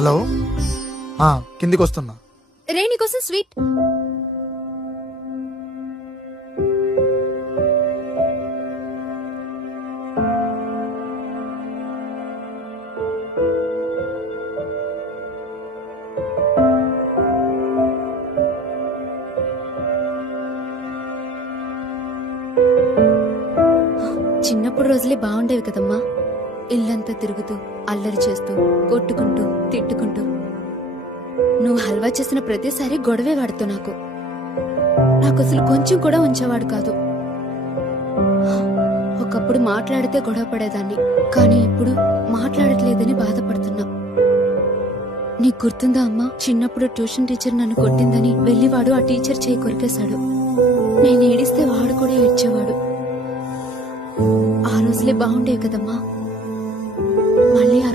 Hello, కిందికి వస్తున్నా. రే నీకోసం స్వీట్. చిన్నప్పుడు రోజులే బాగుండేవి కదమ్మా. ఇల్లంతా తిరుగుతూ అల్లరి చేస్తూ కొట్టుకుంటూ తిట్టుకుంటూ. నువ్వు హల్వా చేసిన ప్రతిసారి గొడవే వాడుతూ నాకు అసలు కొంచెం కూడా ఉంచేవాడు కాదు. ఒకప్పుడు మాట్లాడితే గొడవ పడేదాన్ని, కానీ ఇప్పుడు మాట్లాడట్లేదని బాధపడుతున్నా. నీకు గుర్తుందా అమ్మా, చిన్నప్పుడు ట్యూషన్ టీచర్ నన్ను కొట్టిందని వెళ్లివాడు ఆ టీచర్ చేయి కొరికేశాడు. నేను ఏడిస్తే వాడు కూడా ఏడ్చేవాడు. ఆ రోజులే బాగుండేవి కదమ్మా. మళ్ళీ ఆ